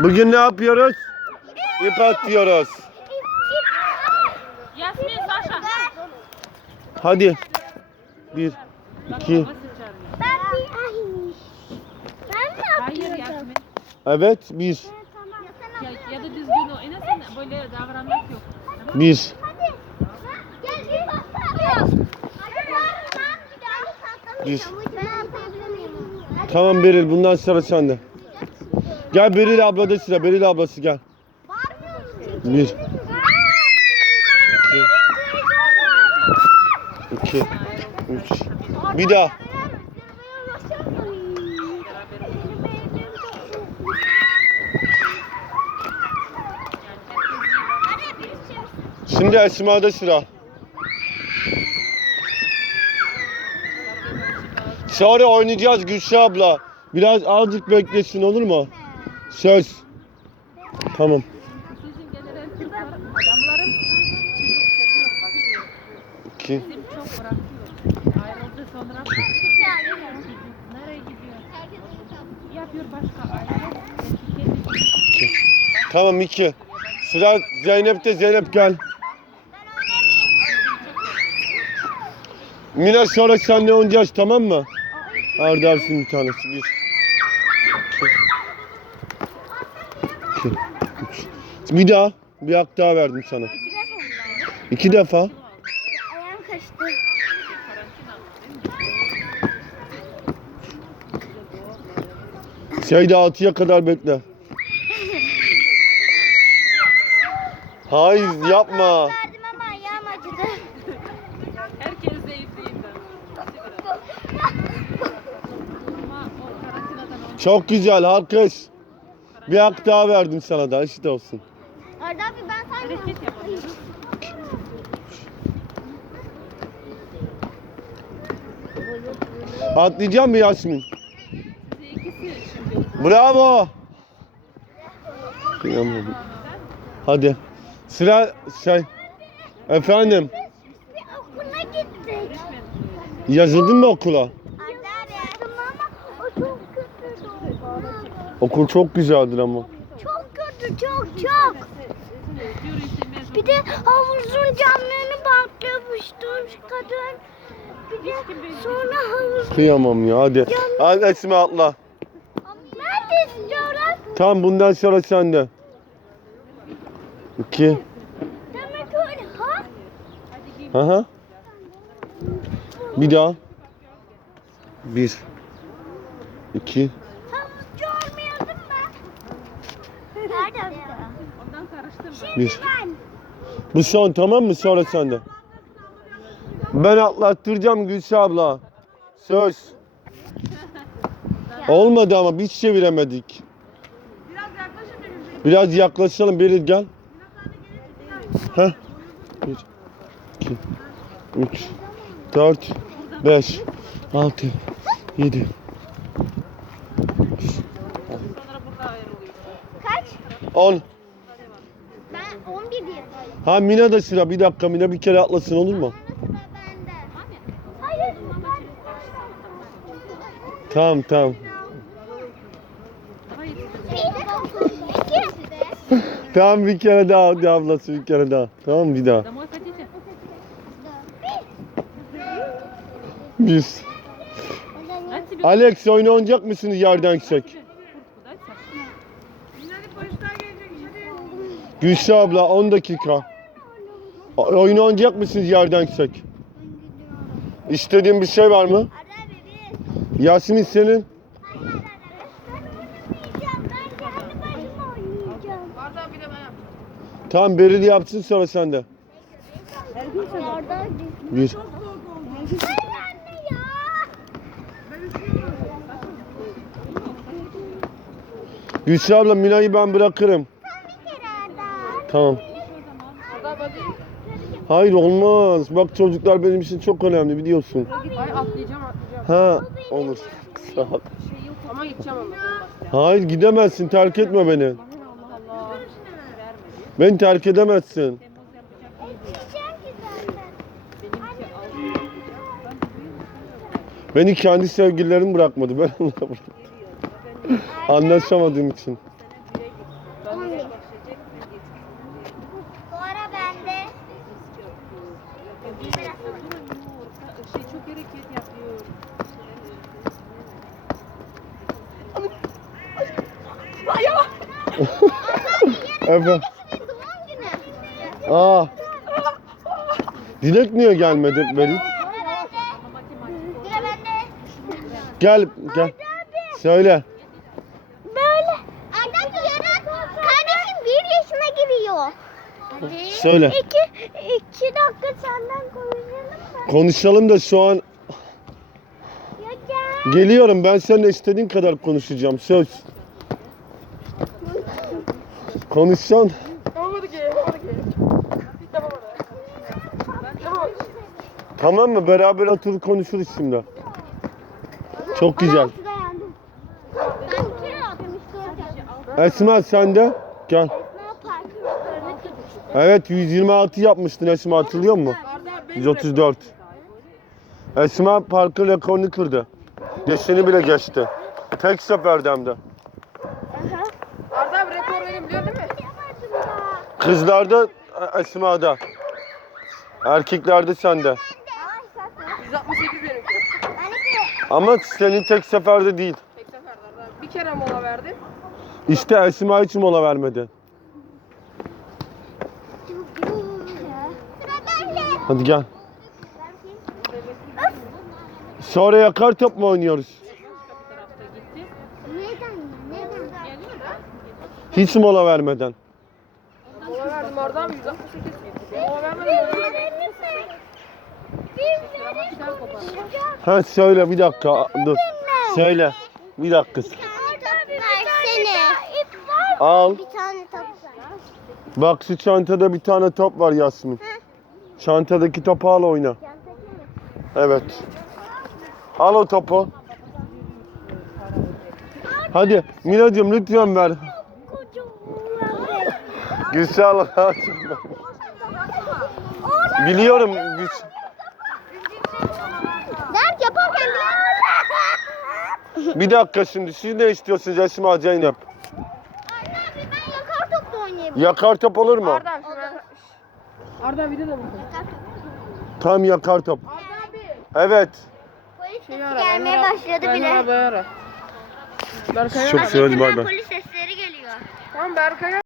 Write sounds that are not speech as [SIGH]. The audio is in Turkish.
Bugün ne yapıyoruz? İp atıyoruz. Yasmin, Sasha. Hadi. Bir, iki. Hayır? Yasmin. Evet, bir. Tamam. Ya, ya da düzgün o. En azından böyle davranmak yok. Bir. Bir? Tamam Beril, bundan sonra sen de. Gel Beril abla da sıra. Beril ablası gel. Bir. İki. Üç. Bir daha. Şimdi Esma'da sıra. Sonra oynayacağız Gülşah abla. Biraz azıcık beklesin olur mu? Söz. Tamam. Sizin. İki. Tamam iki. Sıra Zeynep'te Zeynep gel. Mina sonra senle oynayacağız tamam mı? Ardarsın bir tanesi. Bir. İki. Üç. Bir daha. Bir hak daha verdim sana. İki defa. Ayağım kaçtı. Şeyde altıya kadar bekle. Hayır yapma. Verdim ama ayağım acıdı. Herkes önce [LAUGHS] Çok güzel alkış. Bir hak daha verdim sana da işte olsun. Arda abi ben saymıyorum. Atlayacağım mı Yasmin? Bravo. Kıyamadım. Hadi. Sıra şey. Efendim. Bir okula gittik. Yazıldın mı okula? Arda abi yazdım ama o çok kötüydü o. Okul çok güzeldir ama. Çok kötü çok çok. Bir de havuzun camlarını bantlamıştı kadın. Bir de sonra havuz. Kıyamam ya hadi. Hadi Esma atla. Neredesin Coran? Tamam bundan sonra sende. İki. Demek öyle ha? Aha. Bir daha. Bir. İki. Havuz görmüyordun mu? Ondan karıştırma. Bir. Bu son tamam mı? Sonra sende. Ben atlattıracağım Gülşah abla. Söz. Olmadı ama biz çeviremedik. Biraz yaklaşalım. Beril gel. Heh. Bir, iki, üç, dört, beş, altı, yedi. 10. Ben 11 diye saydım. Ha Mina da sıra. Bir dakika Mina bir kere atlasın olur mu? Tamam tamam. Tamam bir kere daha hadi ablası bir kere daha. Tamam bir daha. Biz. Alex oyun oynayacak mısınız yerden yüksek? Gülşah abla 10 dakika. Oyun oynayacak mısınız yerden çek? İstediğin bir şey var mı? Yasmin senin? Tamam Beril yapsın sonra. Arda abi. Bir. Gülşah abla Mina'yı ben bırakırım. Son bir kere Arda. Tamam. Hayır olmaz. Bak çocuklar benim için çok önemli biliyorsun. Ay atlayacağım atlayacağım. Ha olur. Sağ ol. Şey ama gideceğim ama. Hayır gidemezsin terk etme beni. Beni terk edemezsin. Beni kendi sevgililerim bırakmadı. Ben onlara bıraktım. Anlaşamadığım için. Nereye gitti? 11. Sonra bende. Şey çok hareket yapıyor. Doğum günü. Aa. Dilek niye gelmedi bende. Gel gel. Söyle. Böyle. Annem yarın kardeşim bir yaşına giriyor. Söyle. İki, senden konuşalım mı? Konuşalım da şu an Ya gel. geliyorum. Ben seninle istediğin kadar konuşacağım. Söz. Konuşacaksın. Tamam mı? Beraber oturup konuşuruz şimdi. Çok güzel. Esma sen de gel. Evet 126 yapmıştın Esma hatırlıyor musun? 134. Esma parkın rekorunu kırdı. Geçeni bile geçti. Tek seferde hem de. Arda abi rekor benim biliyor değil mi? Kızlarda Esma'da. Erkeklerde sende. 168 benimki. Ama senin tek seferde değil. Tek seferde Arda abi. Bir kere mola verdim. İşte Esma hiç mola vermedi. Hadi gel. Sonra yakar top mu oynuyoruz? Neden? Neden? Hiç mola vermeden. Mola verdim Arda abi 168 gitti. Mola vermedim mola verdim. Ama güzel kopardı. Ha söyle bir dakika dur. Söyle. Bir dakika. Al. Bir tane top var. Bak şu çantada bir tane top var Yasmin. Çantadaki topu al oyna. Evet. Al o topu. Hadi Minacığım lütfen ver. Gülşah [LAUGHS] Biliyorum Gülş. Dert yaparken Bir dakika şimdi siz ne istiyorsunuz Esma Zeynep? Anne abi ben yakar topla oynayayım. Yakar top olur mu? Arda abi şuraya. Arda abi video da burada. Tam yakar top. Arda abi. Evet. Polis sesi ara. gelmeye başladı bile. abi ara. Berkay'a Çok ara. sevindim bay. Polis sesleri geliyor. Tamam Berkay'a